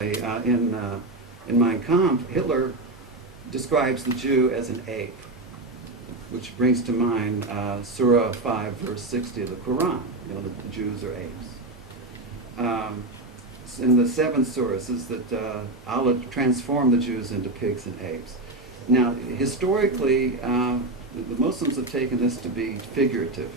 In Mein Kampf, Hitler describes the Jew as an ape, which brings to mind Surah 5, verse 60 of the Quran. You know, the Jews are apes. In the seventh surah, it says that Allah transformed the Jews into pigs and apes. Now, historically, the Muslims have taken this to be figurative.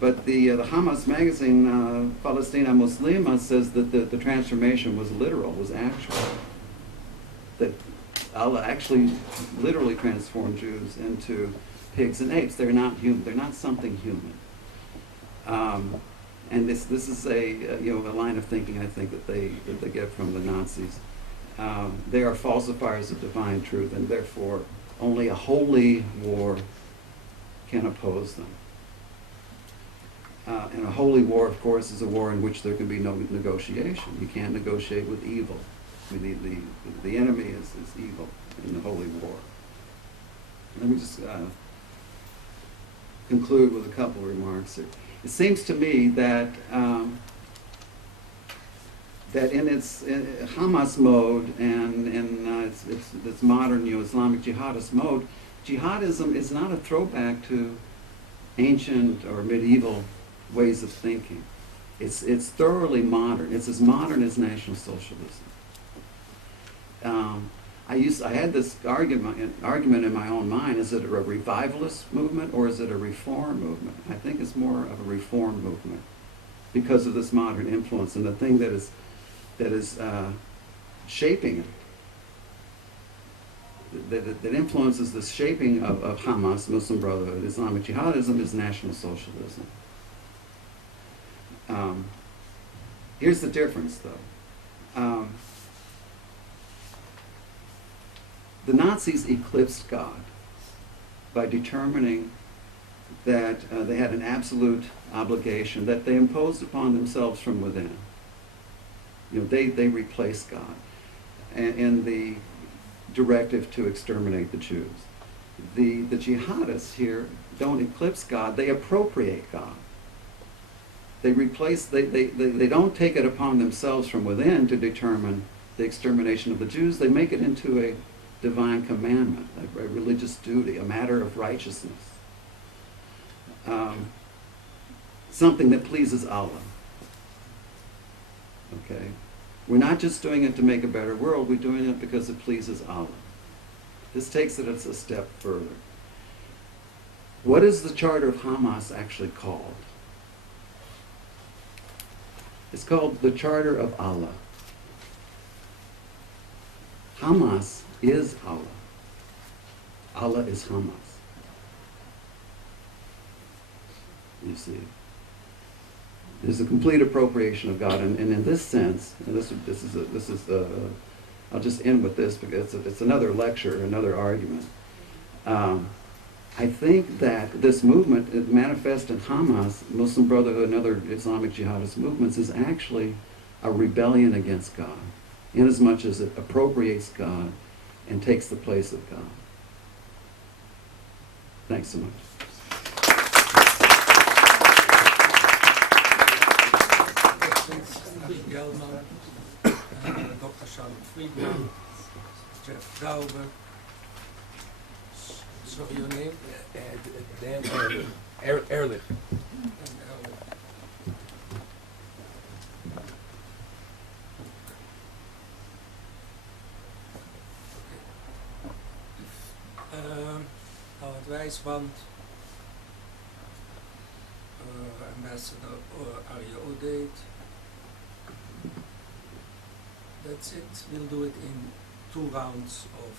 But the Hamas magazine, Palestina Muslima, says that the transformation was literal, was actual. That Allah actually literally transformed Jews into pigs and apes. They're not human. They're not something human. And this is a line of thinking, I think, that they get from the Nazis. They are falsifiers of divine truth, and therefore only a holy war can oppose them. And a holy war, of course, is a war in which there can be no negotiation. You can't negotiate with evil. I mean, the enemy is evil in the holy war. Let me just conclude with a couple of remarks here. It seems to me that that in its Hamas mode and in its modern Islamic Jihadist mode, jihadism is not a throwback to ancient or medieval ways of thinking. It's thoroughly modern. It's as modern as National Socialism. I had this argument in my own mind: is it a revivalist movement or is it a reform movement? I think it's more of a reform movement because of this modern influence and the thing that is shaping it. That influences the shaping of Hamas, Muslim Brotherhood, Islamic Jihadism is National Socialism. Here's the difference, though. The Nazis eclipsed God by determining that they had an absolute obligation that they imposed upon themselves from within. You know, they replaced God and the directive to exterminate the Jews. The jihadists here don't eclipse God, they appropriate God. They replace, they don't take it upon themselves from within to determine the extermination of the Jews. They make it into a divine commandment, a religious duty, a matter of righteousness. Something that pleases Allah. Okay? We're not just doing it to make a better world, we're doing it because it pleases Allah. This takes it a step further. What is the Charter of Hamas actually called? It's called the Charter of Allah. Hamas is Allah. Allah is Hamas. You see, there's a complete appropriation of God, and in this sense, and this is I'll just end with this because it's another lecture, another argument. I think that this movement, it manifests in Hamas, Muslim Brotherhood, and other Islamic Jihadist movements, is actually a rebellion against God, inasmuch as it appropriates God and takes the place of God. Thanks so much. Dr. Charlotte Friedman, Jeff Dauber. Sorry, your name? Dan Ehrlich. Howard Wijsband, Ambassador Arya Odate. That's it. We'll do it in 2 rounds of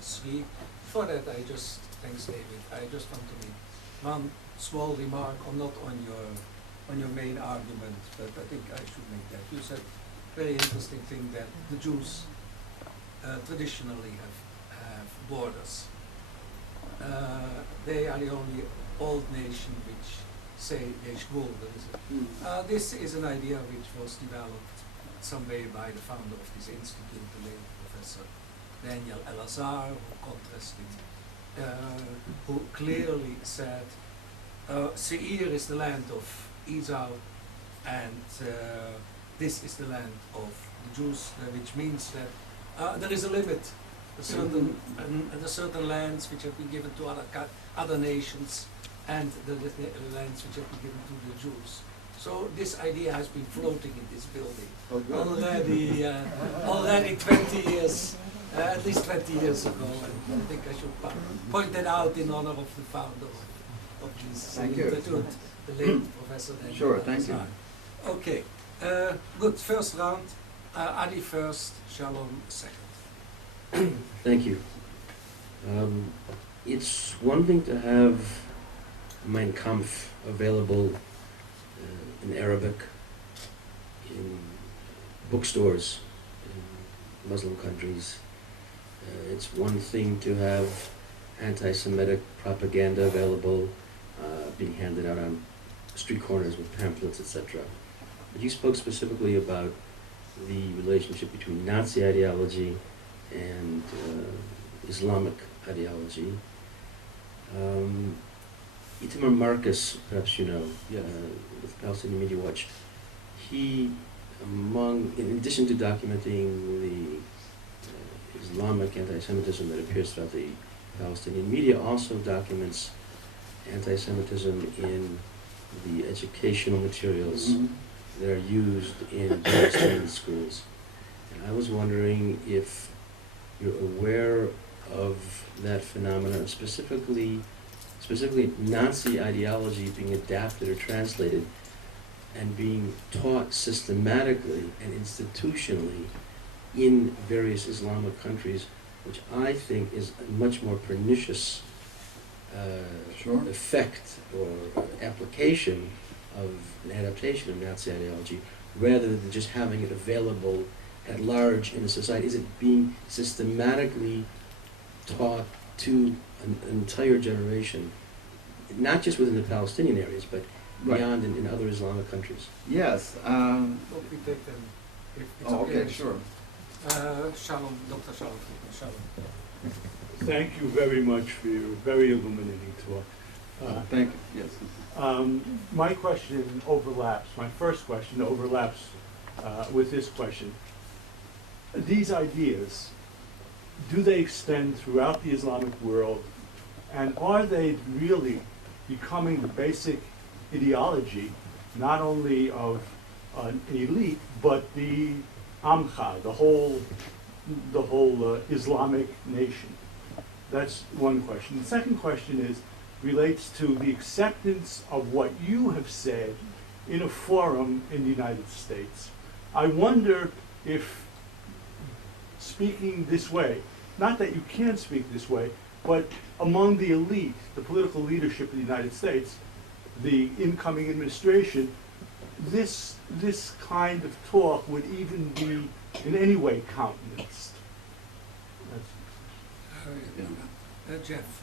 3. Before that, thanks David, I just want to make one small remark, not on your main argument, but I think I should make that. You said very interesting thing that the Jews traditionally have borders. They are the only old nation which say there's border. This is an idea which was developed some way by the founder of this institute, the late Professor Daniel El-Azhar, who clearly said Seir is the land of Esau and this is the land of the Jews, which means that there is a limit. The certain lands which have been given to other nations, and the lands which have been given to the Jews. So this idea has been floating in this building already 20 years, at least 20 years ago. And I think I should point that out in honor of the founder of this institute, the late Professor Daniel. Sure, thank you. Okay, good. First round. Adi first, Shalom second. Thank you. It's one thing to have Mein Kampf available in Arabic, in bookstores, in Muslim countries. It's one thing to have anti-Semitic propaganda available, being handed out on street corners with pamphlets, etc. But you spoke specifically about the relationship between Nazi ideology and Islamic ideology. Itamar Marcus, perhaps you know, with Palestinian Media Watch, he, in addition to documenting the Islamic anti-Semitism that appears throughout the Palestinian media, also documents anti-Semitism in the educational materials that are used in Palestinian schools. And I was wondering if you're aware of that phenomenon, specifically Nazi ideology being adapted or translated and being taught systematically and institutionally in various Islamic countries, which I think is a much more pernicious effect or application of an adaptation of Nazi ideology, rather than just having it available at large in a society. Is it being systematically taught to an entire generation, not just within the Palestinian areas, but beyond in other Islamic countries? Yes. Hope we take them. If it's Okay, sure. Shalom, Dr. Shalom. Shalom. Thank you very much for your very illuminating talk. Thank you. Yes. My question overlaps, my first question overlaps with this question. These ideas, do they extend throughout the Islamic world, and are they really becoming the basic ideology, not only of an elite, but the Amcha, the whole Islamic nation? That's one question. The second question relates to the acceptance of what you have said in a forum in the United States. I wonder if speaking this way, not that you can't speak this way, but among the elite, the political leadership of the United States, the incoming administration, this kind of talk would even be in any way countenanced. Jeff.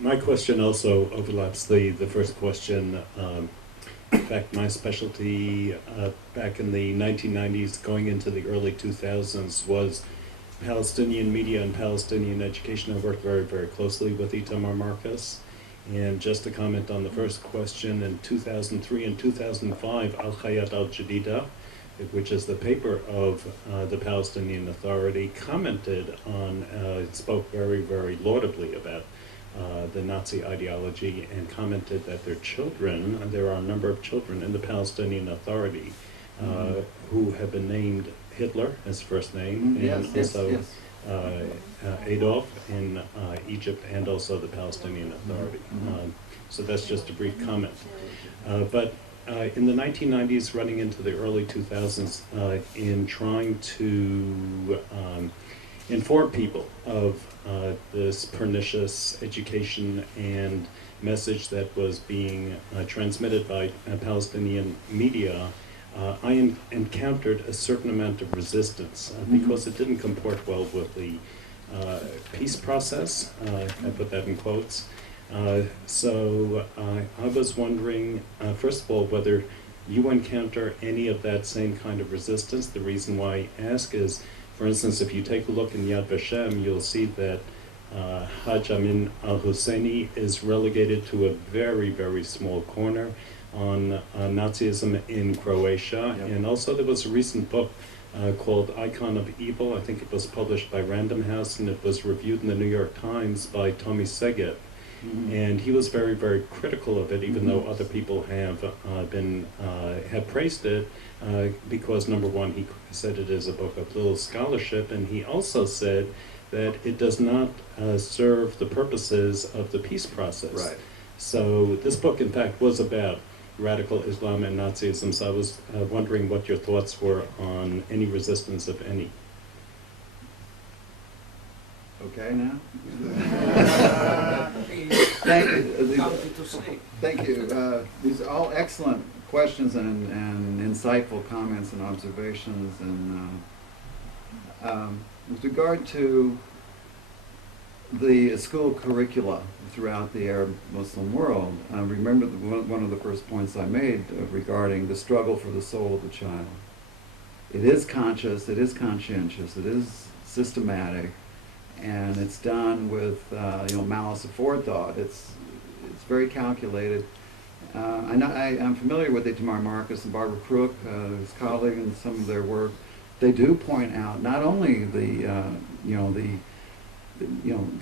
My question also overlaps the first question. In fact, my specialty back in the 1990s, going into the early 2000s, was Palestinian media and Palestinian education. I worked very, very closely with Itamar Marcus. And just to comment on the first question, in 2003 and 2005, Al-Hayat al-Jadida, which is the paper of the Palestinian Authority, commented on, spoke very, very laudably about the Nazi ideology, and commented that their children, and there are a number of children in the Palestinian Authority who have been named Hitler as first name, and also Adolf in Egypt, and also the Palestinian Authority. So that's just a brief comment. But in the 1990s, running into the early 2000s, in trying to inform people of this pernicious education and message that was being transmitted by Palestinian media, I encountered a certain amount of resistance because it didn't comport well with the peace process. I put that in quotes. So I was wondering, first of all, whether you encounter any of that same kind of resistance. The reason why I ask is, for instance, if you take a look in Yad Vashem, you'll see that Hajj Amin al-Husseini is relegated to a very, very small corner on Nazism in Croatia. Yep. And also there was a recent book called Icon of Evil. I think it was published by Random House, and it was reviewed in the New York Times by Tommy Segev. Mhm. And he was very, very critical of it, even Mhm. though other people have praised it, because number one, he said it is a book of little scholarship, and he also said that it does not serve the purposes of the peace process. Right. So this book, in fact, was about radical Islam and Nazism. So I was wondering what your thoughts were on any resistance, if any. Okay now? Please, Thank you. count it to three. Thank you. These are all excellent questions and insightful comments and observations. And with regard to the school curricula throughout the Arab Muslim world, remember one of the first points I made regarding the struggle for the soul of the child. It is conscious, it is conscientious, it is systematic, and it's done with malice aforethought. It's very calculated. I'm familiar with Itamar Marcus and Barbara Crook, his colleague, and some of their work. They do point out not only the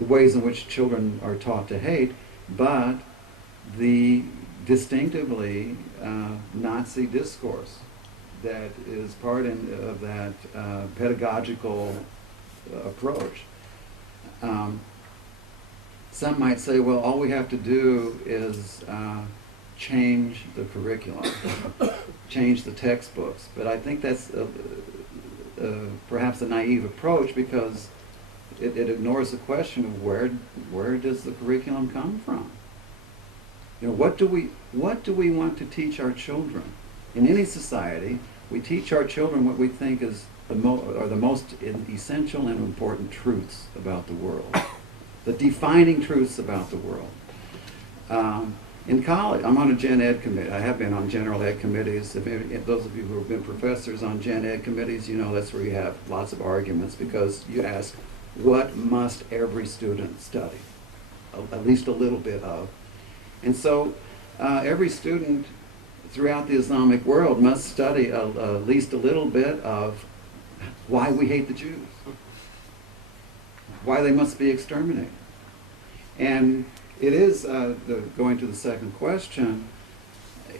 ways in which children are taught to hate, but the distinctively Nazi discourse that is part of that pedagogical approach. Some might say, well, all we have to do is change the curriculum, change the textbooks. But I think that's perhaps a naive approach, because it ignores the question of where does the curriculum come from? What do we want to teach our children? In any society, we teach our children what we think is are the most essential and important truths about the world, the defining truths about the world. In college, I'm on a gen ed committee. I have been on general ed committees. If those of you who have been professors on gen ed committees, you know that's where you have lots of arguments, because you ask, what must every student study? At least a little bit of. And so every student throughout the Islamic world must study at least a little bit of why we hate the Jews, why they must be exterminated. And it is, going to the second question,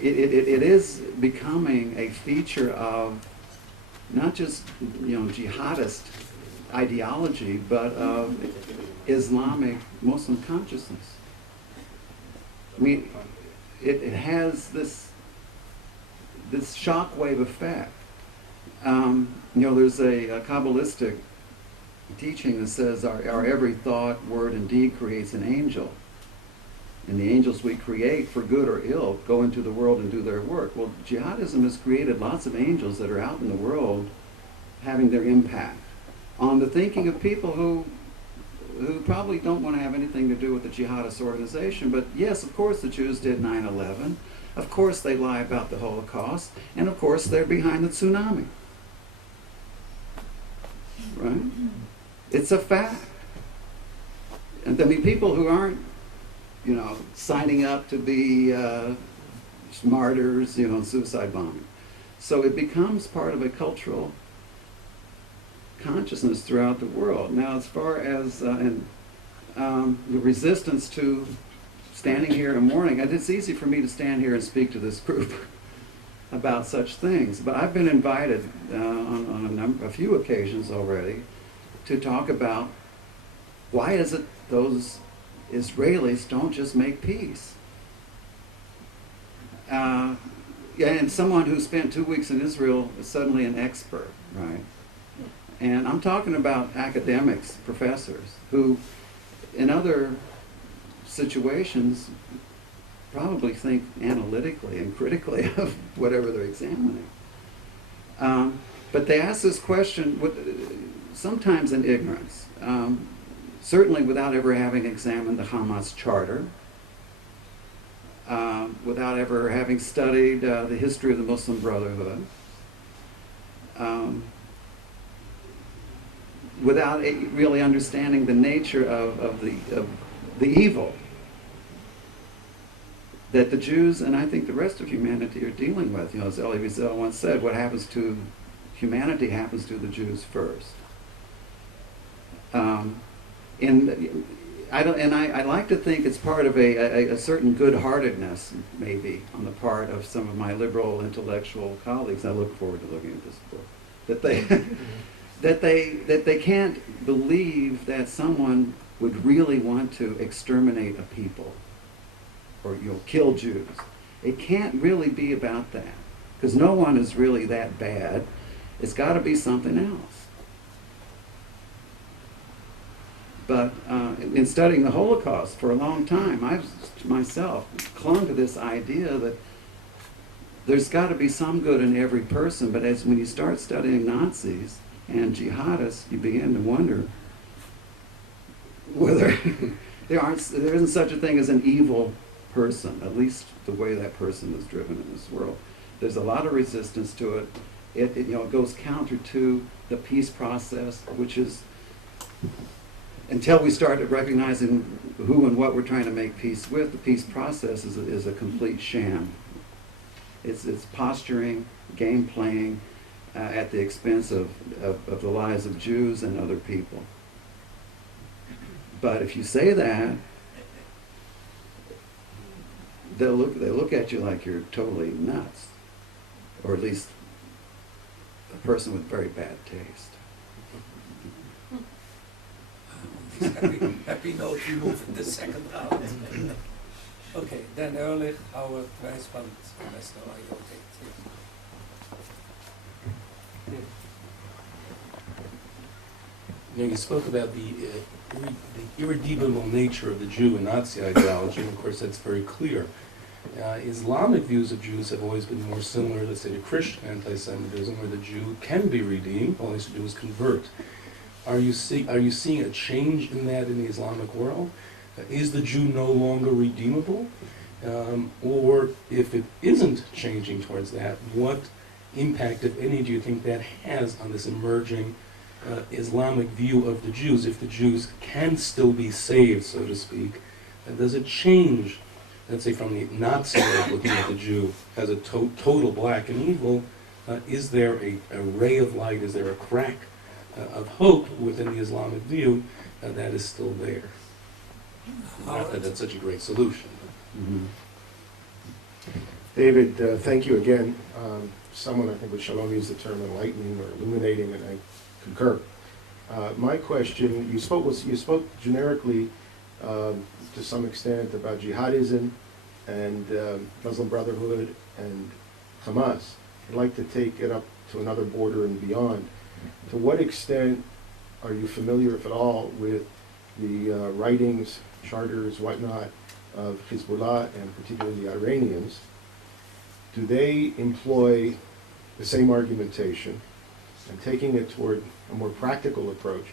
it is becoming a feature of not just jihadist ideology, but of Islamic Muslim consciousness. I mean, it has this shockwave effect. There's a Kabbalistic teaching that says our every thought, word, and deed creates an angel. And the angels we create, for good or ill, go into the world and do their work. Well, jihadism has created lots of angels that are out in the world having their impact on the thinking of people who probably don't want to have anything to do with the jihadist organization. But yes, of course the Jews did 9/11. Of course they lie about the Holocaust. And of course they're behind the tsunami. Right? It's a fact. And I mean, people who aren't, signing up to be martyrs, suicide bombing. So it becomes part of a cultural consciousness throughout the world. Now, as far as the resistance to standing here in the morning, it's easy for me to stand here and speak to this group about such things, but I've been invited on a few occasions already to talk about why is it those Israelis don't just make peace. And someone who spent 2 weeks in Israel is suddenly an expert, right? And I'm talking about academics, professors, who in other situations probably think analytically and critically of whatever they're examining. But they ask this question sometimes in ignorance, certainly without ever having examined the Hamas charter, without ever having studied the history of the without really understanding the nature of the evil that the Jews and I think the rest of humanity are dealing with. You know, as Elie Wiesel once said, what happens to humanity happens to the Jews first. I like to think it's part of a certain good-heartedness, maybe, on the part of some of my liberal intellectual colleagues. I look forward to looking at this book. That they can't believe that someone would really want to exterminate a people or kill Jews. It can't really be about that, because no one is really that bad. It's got to be something else. But in studying the Holocaust for a long time, I've myself clung to this idea that there's got to be some good in every person, but when you start studying Nazis and jihadists, you begin to wonder whether there isn't such a thing as an evil person, at least the way that person is driven in this world. There's a lot of resistance to it. It goes counter to the peace process, which is, until we started recognizing who and what we're trying to make peace with, the peace process is a complete sham. It's posturing, game playing at the expense of the lives of Jews and other people. But if you say that, they look at you like you're totally nuts, or at least a person with very bad taste. Happy note, we move in the second round. Okay, then Ehrlich, our vice fund investor, You spoke about the irredeemable nature of the Jew in Nazi ideology, and of course that's very clear. Islamic views of Jews have always been more similar, let's say, to Christian anti-Semitism, where the Jew can be redeemed, all he has to do is convert. Are you seeing a change in that in the Islamic world? Is the Jew no longer redeemable? Or if it isn't changing towards that, what impact, if any, do you think that has on this emerging Islamic view of the Jews? If the Jews can still be saved, so to speak, does it change, let's say, from the Nazi way of looking at the Jew as a total black and evil? Is there a ray of light? Is there a crack of hope within the Islamic view that is still there? Not that that's such a great solution. Mm-hmm. David, thank you again. Someone, I think, with Shalom used the term enlightening or illuminating, and I concur. My question, you spoke generically to some extent about jihadism and Muslim Brotherhood and Hamas. I'd like to take it up to another border and beyond. To what extent are you familiar, if at all, with the writings, charters, whatnot, of Hezbollah and particularly the Iranians? Do they employ the same argumentation? And taking it toward a more practical approach,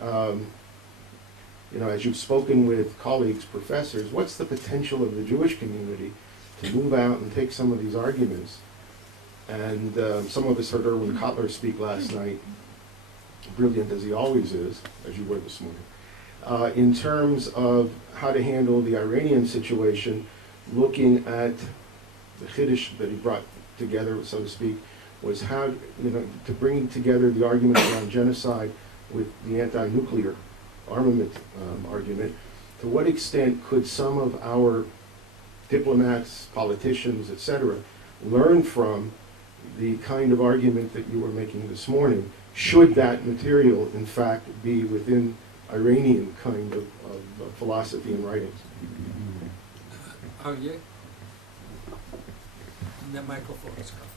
as you've spoken with colleagues, professors, what's the potential of the Jewish community to move out and take some of these arguments? And some of us heard Erwin Kotler speak last night, brilliant as he always is, as you were this morning, in terms of how to handle the Iranian situation, looking at the Chiddush that he brought together, so to speak, was how, to bring together the argument around genocide with the anti-nuclear armament argument. To what extent could some of our diplomats, politicians, etc., learn from the kind of argument that you were making this morning, should that material, in fact, be within Iranian kind of philosophy and writings? Arye? The microphone is coming.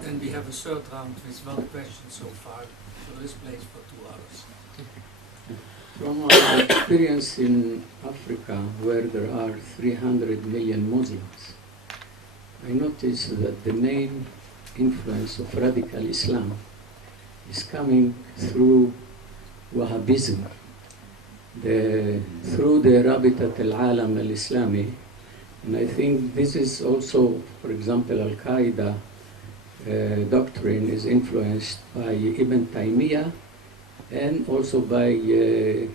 Then we have a third round with one question so far, so there is place for 2 hours. From our experience in Africa, where there are 300 million Muslims, I noticed that the main influence of radical Islam is coming through Wahhabism, through the Rabitat al-Alam al-Islami. And I think this is also, for example, Al-Qaeda doctrine is influenced by Ibn Taymiyyah and also by the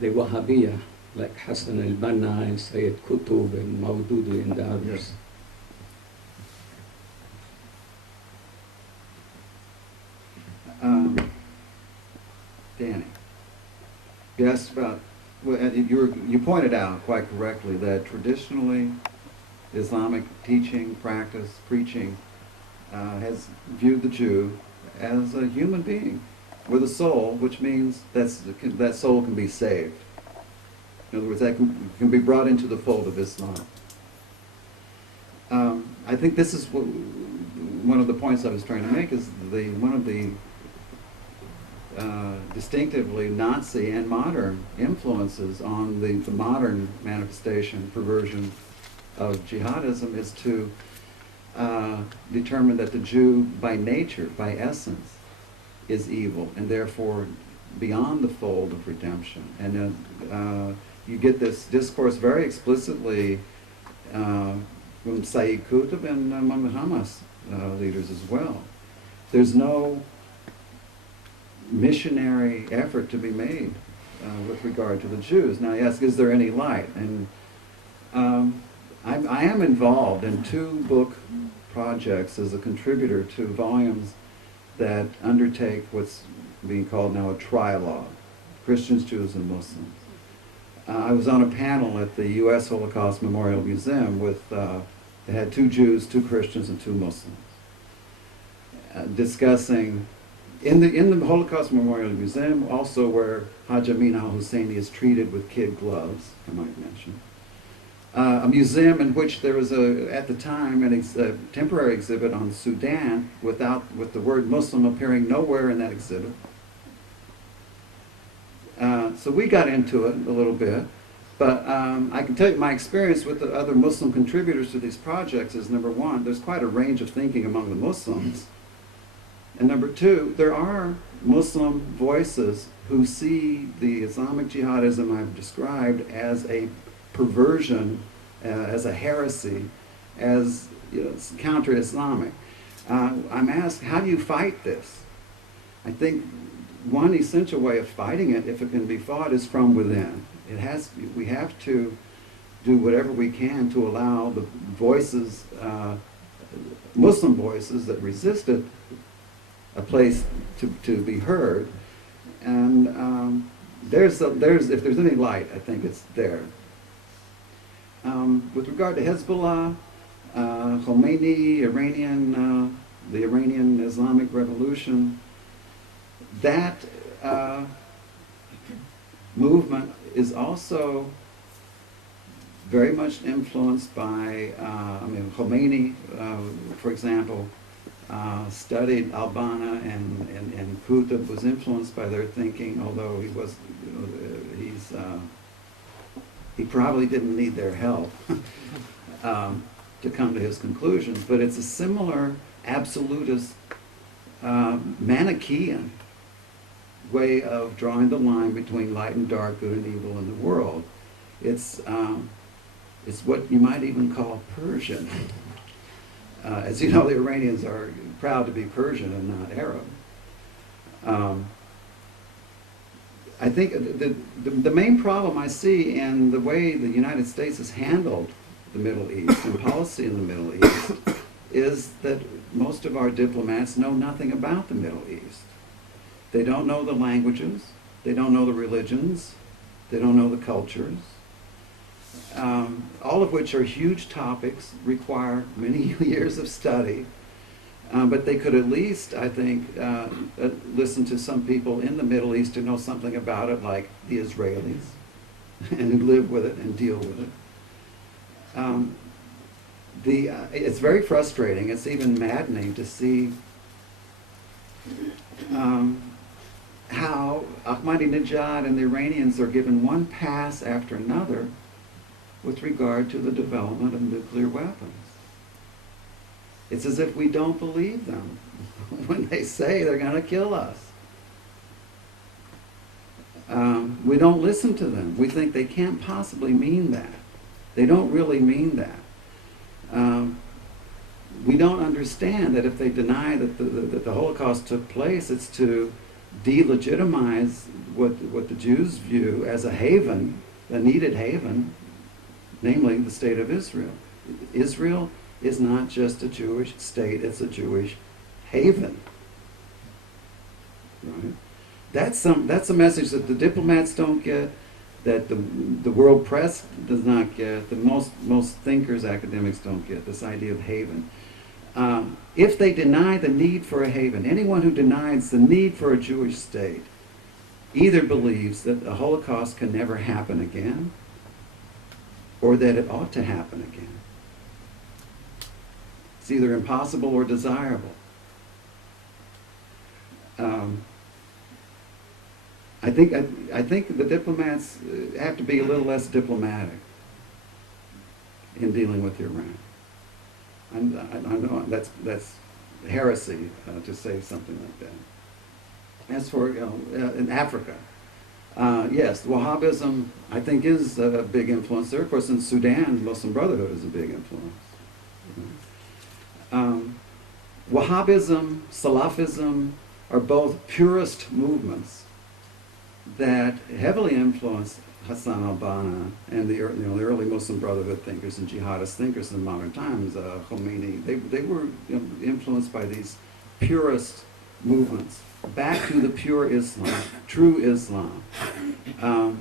Wahhabiyya, like Hassan al-Banna and Sayyid Qutb and Maududi and the others. Yes. Danny, you asked about, well, you pointed out quite correctly that traditionally Islamic teaching, practice, preaching has viewed the Jew as a human being with a soul, which means that soul can be saved. In other words, that can be brought into the fold of Islam. I think this is one of the points I was trying to make, is one of the distinctively Nazi and modern influences on the modern manifestation, perversion of jihadism is to determine that the Jew by nature, by essence, is evil and therefore beyond the fold of redemption. And you get this discourse very explicitly from Sayyid Qutb and among the Hamas leaders as well. There's no missionary effort to be made with regard to the Jews. Now, yes, is there any light? And I am involved in 2 book projects as a contributor to volumes that undertake what's being called now a trialogue, Christians, Jews, and Muslims. I was on a panel at the U.S. Holocaust Memorial Museum with, they had 2 Jews, 2 Christians, and 2 Muslims, discussing, in the Holocaust Memorial Museum, also where Haj Amin al-Husseini is treated with kid gloves, I might mention, a museum in which there was at the time, a temporary exhibit on Sudan with the word Muslim appearing nowhere in that exhibit. So we got into it a little bit, but I can tell you my experience with the other Muslim contributors to these projects is, number one, there's quite a range of thinking among the Muslims, and number two, there are Muslim voices who see the Islamic Jihadism I've described as a perversion, as a heresy, as counter-Islamic. I'm asked, how do you fight this? I think one essential way of fighting it, if it can be fought, is from within. We have to do whatever we can to allow the voices, Muslim voices that resist it, a place to be heard. And if there's any light, I think it's there. With regard to Hezbollah, Khomeini, the Iranian Islamic Revolution, that movement is also very much influenced by, Khomeini, for example, studied Al-Banna and Qutb, was influenced by their thinking, although he probably didn't need their help to come to his conclusions. But it's a similar absolutist Manichaean way of drawing the line between light and dark, good and evil in the world. It's what you might even call Persian. As you know, the Iranians are proud to be Persian and not Arab. I think the main problem I see in the way the United States has handled the Middle East and policy in the Middle East is that most of our diplomats know nothing about the Middle East. They don't know the languages, they don't know the religions, they don't know the cultures, all of which are huge topics, require many years of study, but they could at least, I think, listen to some people in the Middle East who know something about it, like the Israelis, and who live with it and deal with it. It's very frustrating, it's even maddening to see how Ahmadinejad and the Iranians are given one pass after another with regard to the development of nuclear weapons. It's as if we don't believe them when they say they're going to kill us. We don't listen to them. We think they can't possibly mean that. They don't really mean that. we don't understand that if they deny that the Holocaust took place, it's to delegitimize what the Jews view as a haven, a needed haven, namely the state of Israel. Israel is not just a Jewish state, it's a Jewish haven. Right? That's a message that the diplomats don't get, that the world press does not get, that most thinkers, academics don't get, this idea of haven. If they deny the need for a haven, anyone who denies the need for a Jewish state either believes that the Holocaust can never happen again, or that it ought to happen again. It's either impossible or desirable. I think the diplomats have to be a little less diplomatic in dealing with Iran. I know that's heresy to say something like that. As for in Africa, yes, Wahhabism I think is a big influence there. Of course, in Sudan, Muslim Brotherhood is a big influence. Wahhabism, Salafism are both purist movements that heavily influenced Hassan al-Banna and the early Muslim Brotherhood thinkers and jihadist thinkers in modern times, Khomeini. They were influenced by these purist movements, back to the pure Islam, true Islam.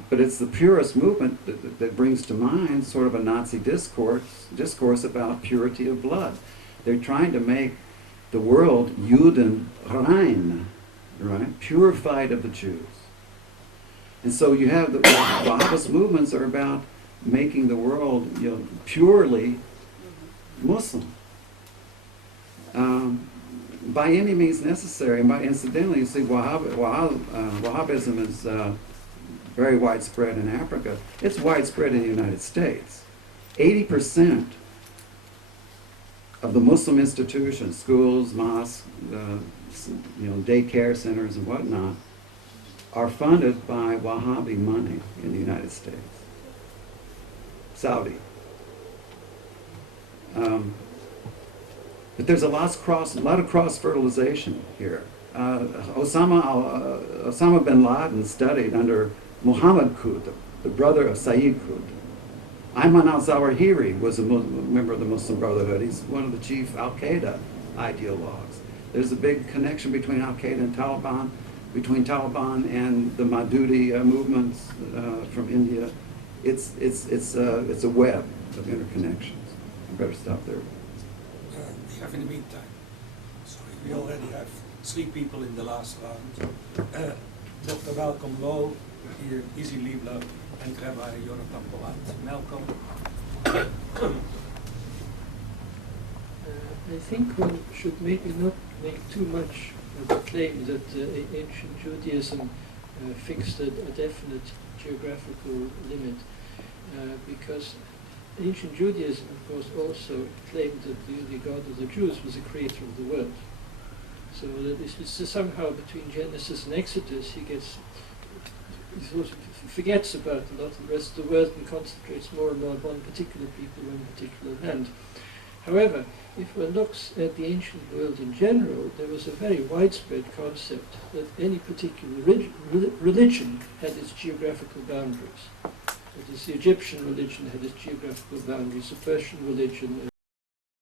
But it's the purist movement that brings to mind sort of a Nazi discourse about purity of blood. They're trying to make the world Juden rein, right, purified of the Jews. And so you have the Wahhabist movements are about making the world, purely Muslim, by any means necessary. And incidentally, you see, Wahhabism is very widespread in Africa. It's widespread in the United States. 80% of the Muslim institutions, schools, mosques, daycare centers, and whatnot, are funded by Wahhabi money in the United States. Saudi. But there's a lot of cross-fertilization here. Osama bin Laden studied under Muhammad Qutb, the brother of Sayyid Qutb. Ayman al-Zawahiri was a member of the Muslim Brotherhood. He's one of the chief al-Qaeda ideologues. There's a big connection between al-Qaeda and Taliban, between Taliban and the Madudi movements from India. It's a web of interconnections. I better stop there. We have in the meantime, sorry, we already have 3 people in the last round. Dr. Malcolm Lowe, here, Izzy Liebler, and Rabbi Jonathan Porat. Malcolm. I think one should maybe not make too much of the claim that ancient Judaism fixed a definite geographical limit, because ancient Judaism, of course, also claimed that the God of the Jews was the creator of the world. So that this is somehow between Genesis and Exodus, he sort of forgets about a lot of the rest of the world and concentrates more and more upon particular people and particular land. However, if one looks at the ancient world in general, there was a very widespread concept that any particular religion had its geographical boundaries. That is, the Egyptian religion had its geographical boundaries, the Persian religion,